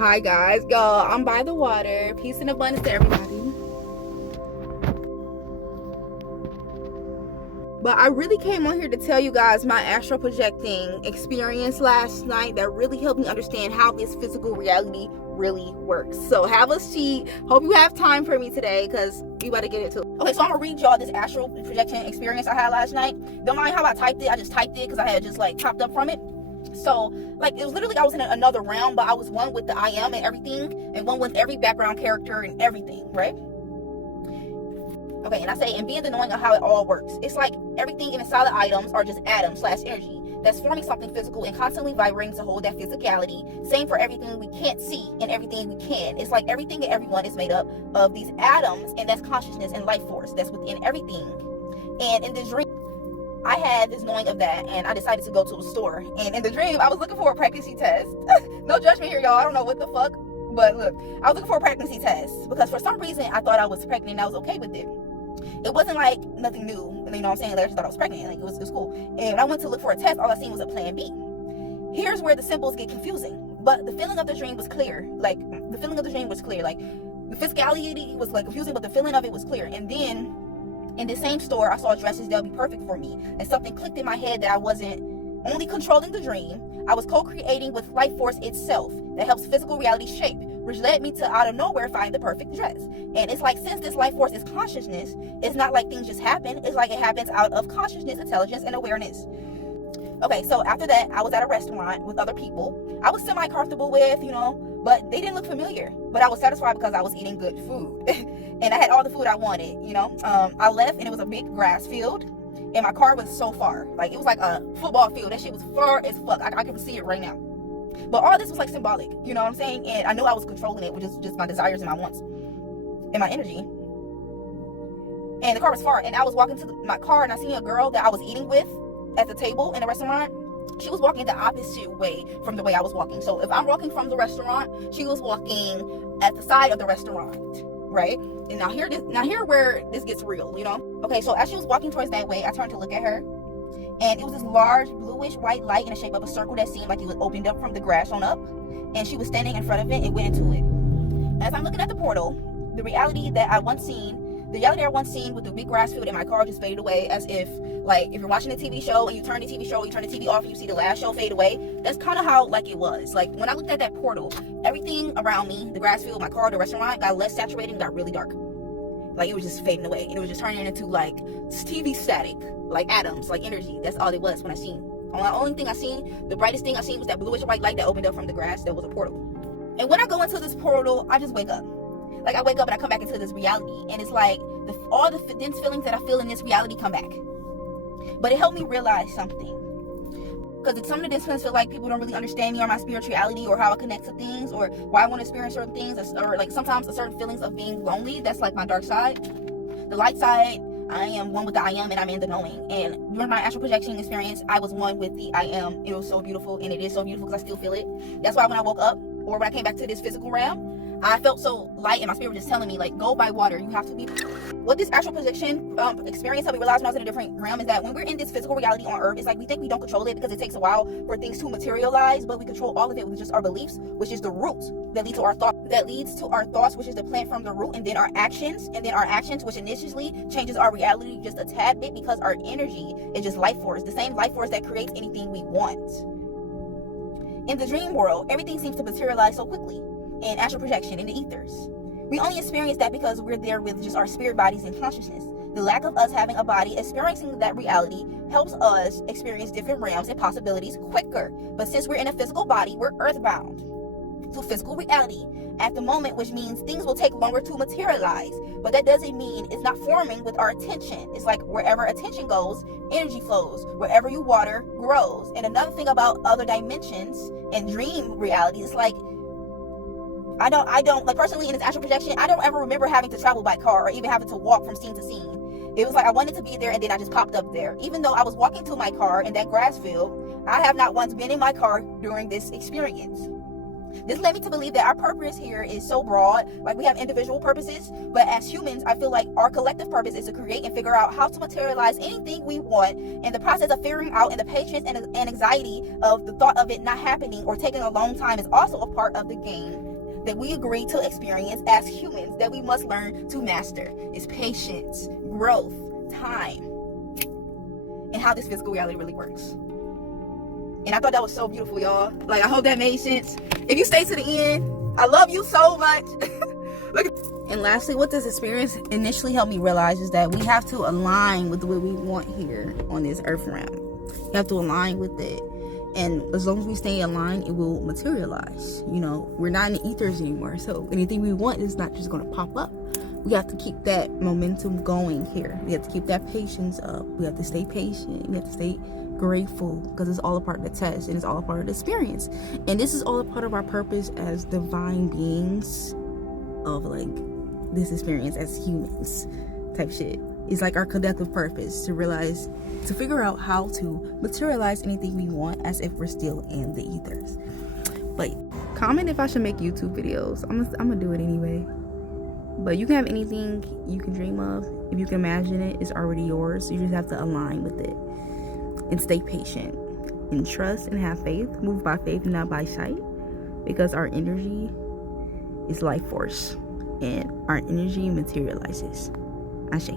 Hi guys, y'all, I'm by the water. Peace and abundance to everybody. But I really came on here to tell you guys my astral projecting experience last night that really helped me understand how this physical reality really works. So have a seat. Hope you have time for me today because you better get into it. Okay, so I'm gonna read y'all this astral projection experience I had last night. Don't mind how I typed it. I just typed it because I had just like popped up from it. So like it was literally I was in another realm, but I was one with the I am and everything, and one with every background character and everything, right? Okay, and I say, and being the knowing of how it all works. It's like everything in the solid items are just atoms / energy that's forming something physical and constantly vibrating to hold that physicality. Same for everything we can't see and everything we can. It's like everything and everyone is made up of these atoms, and that's consciousness and life force that's within everything. And in this dream, I had this knowing of that, and I decided to go to a store. And in the dream, I was looking for a pregnancy test. No judgment here, y'all. I don't know what the fuck. But look, I was looking for a pregnancy test because for some reason I thought I was pregnant and I was okay with it. It wasn't like nothing new, you know what I'm saying? Like, I just thought I was pregnant. Like, it was cool. And when I went to look for a test, all I seen was a plan B. Here's where the symbols get confusing. But the feeling of the dream was clear. Like, the feeling of the dream was clear. Like, the physicality was like confusing, but the feeling of it was clear. And then in the same store, I saw dresses that'll be perfect for me. And something clicked in my head that I wasn't only controlling the dream. I was co-creating with life force itself that helps physical reality shape, which led me to out of nowhere find the perfect dress. And it's like, since this life force is consciousness, it's not like things just happen. It's like it happens out of consciousness, intelligence, and awareness. Okay, so after that, I was at a restaurant with other people I was semi-comfortable with, but they didn't look familiar. But I was satisfied because I was eating good food. And I had all the food I wanted, I left and it was a big grass field. And my car was so far. Like, it was like a football field. That shit was far as fuck. I can see it right now. But all this was like symbolic, you know what I'm saying? And I knew I was controlling it, which is just my desires and my wants and my energy. And the car was far. And I was walking to my car and I seen a girl that I was eating with at the table in the restaurant. She was walking the opposite way from the way I was walking. So if I'm walking from the restaurant, she was walking at the side of the restaurant, right? And now here where this gets real, Okay, so as she was walking towards that way, I turned to look at her. And it was this large bluish white light in the shape of a circle that seemed like it was opened up from the grass on up. And she was standing in front of it and went into it. As I'm looking at the portal, the reality I once seen with the big grass field in my car just faded away, as if, like, if you're watching a TV show and you turn the TV off and you see the last show fade away. That's kind of how, like, it was. Like, when I looked at that portal, everything around me, the grass field, my car, the restaurant, got less saturated and got really dark. Like, it was just fading away. And it was just turning into, like, TV static. Like atoms, like energy. That's all it was when I seen. The only thing I seen, the brightest thing I seen was that bluish white light that opened up from the grass. That was a portal. And when I go into this portal, I just wake up. Like, I wake up and I come back into this reality. And it's like all the dense feelings that I feel in this reality come back. But it helped me realize something. Because some of the dense feelings feel like people don't really understand me or my spirituality or how I connect to things or why I want to experience certain things. Or like sometimes a certain feelings of being lonely. That's like my dark side. The light side, I am one with the I am and I'm in the knowing. And during my astral projection experience, I was one with the I am. It was so beautiful, and it is so beautiful because I still feel it. That's why when I woke up or when I came back to this physical realm, I felt so light and my spirit was just telling me, like, go by water. You have to be. What this astral projection experience helped me realize when I was in a different realm is that when we're in this physical reality on earth, it's like we think we don't control it because it takes a while for things to materialize, but we control all of it with just our beliefs, which is the root that leads to our thoughts, which is the plant from the root, and then our actions, which initially changes our reality just a tad bit because our energy is just life force, the same life force that creates anything we want. In the dream world, everything seems to materialize so quickly. In astral projection, in the ethers, we only experience that because we're there with just our spirit bodies and consciousness. The lack of us having a body experiencing that reality helps us experience different realms and possibilities quicker. But since we're in a physical body, we're earthbound to physical reality at the moment, which means things will take longer to materialize. But that doesn't mean it's not forming with our attention. It's like wherever attention goes, energy flows. Wherever you water, grows. And another thing about other dimensions and dream reality is like, I don't like, personally, in this astral projection, I don't ever remember having to travel by car or even having to walk from scene to scene. It was like I wanted to be there and then I just popped up there. Even though I was walking to my car in that grass field, I have not once been in my car during this experience. This led me to believe that our purpose here is so broad. Like, we have individual purposes, but as humans, I feel like our collective purpose is to create and figure out how to materialize anything we want. And the process of figuring out and the patience and anxiety of the thought of it not happening or taking a long time is also a part of the game that we agree to experience as humans that we must learn to master is patience, growth, time, and how this physical reality really works. And I thought that was so beautiful, y'all. Like, I hope that made sense. If you stay to the end, I love you so much. Look at. And lastly, what this experience initially helped me realize is that we have to align with what we want here on this earth realm. You have to align with it. And as long as we stay aligned, it will materialize. You know, we're not in the ethers anymore. So anything we want is not just going to pop up. We have to keep that momentum going here. We have to keep that patience up. We have to stay patient. We have to stay grateful, because it's all a part of the test and it's all a part of the experience. And this is all a part of our purpose as divine beings of like this experience as humans type shit. It's like our collective purpose to realize, to figure out how to materialize anything we want as if we're still in the ethers. But comment if I should make YouTube videos. I'm gonna do it anyway. But you can have anything you can dream of. If you can imagine it, it's already yours. You just have to align with it and stay patient and trust and have faith. Move by faith and not by sight, because our energy is life force and our energy materializes. Ashe.